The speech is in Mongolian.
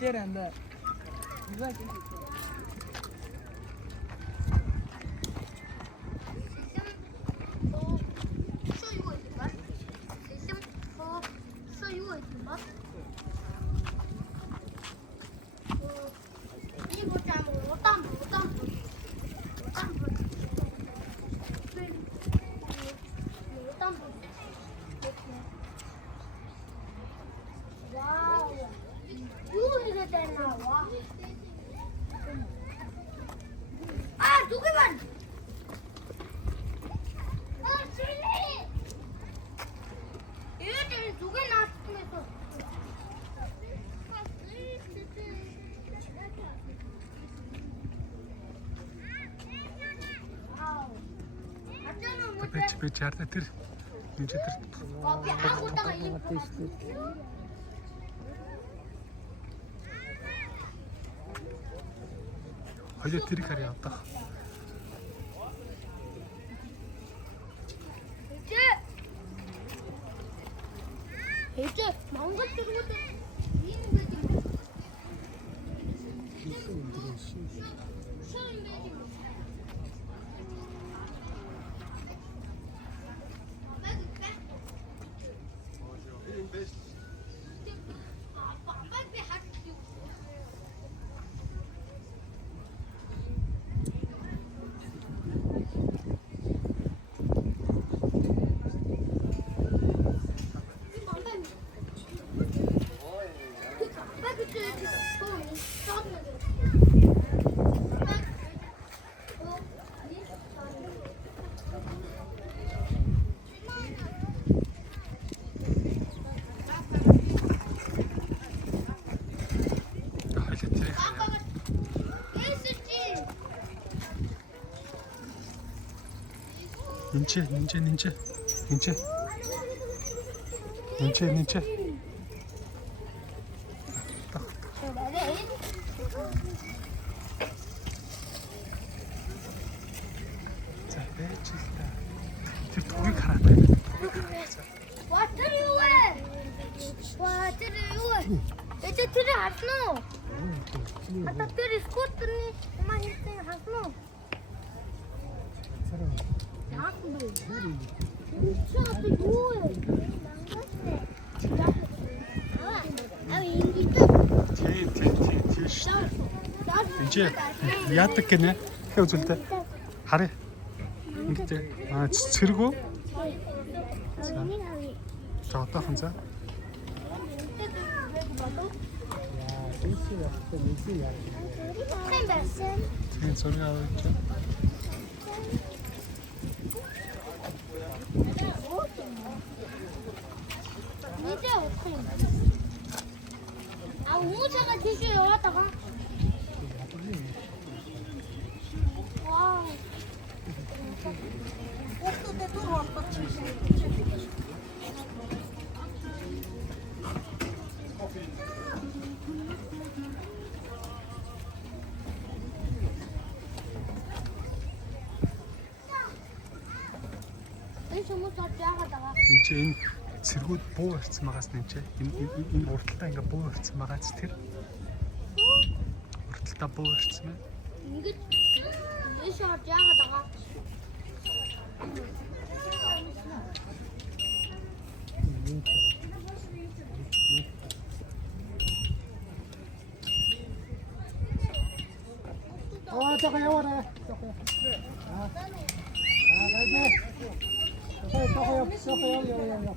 기대란다. 이거 두 개만. 얘들 두개 나왔으면서. Печь арта тэр энэ тэр Би агуултайгаа ийм хоёул тэрийг харъя одоо. 해제 망고 들고도 이는 거지 뭐. Нинче. За байж л та. Тэр түүхийг хараад байна. Water юу вэ? Эцэг тэр хатна уу? Ата тэр скутерны маань хийсэн хатна уу? Яасан бэ? Чот юу вэ? Нинче. Яадаг гинэ? Хөө зүйлдэ. Харъя. Ингэж цэргүү. За одоохон за. Тийм зураг авч. 이제 어떻게? 아 우차가 티슈에 왔다가. 와. Нинче энэ цэргүүд буу барьсан байгаас нинче. Энэ урталтаа ингээ буу барьсан байгаач тэр. Урталтаа буу барьсан байна. Ингэж яшаад яагаад байгаа? 저거 여워라. 저거 여워.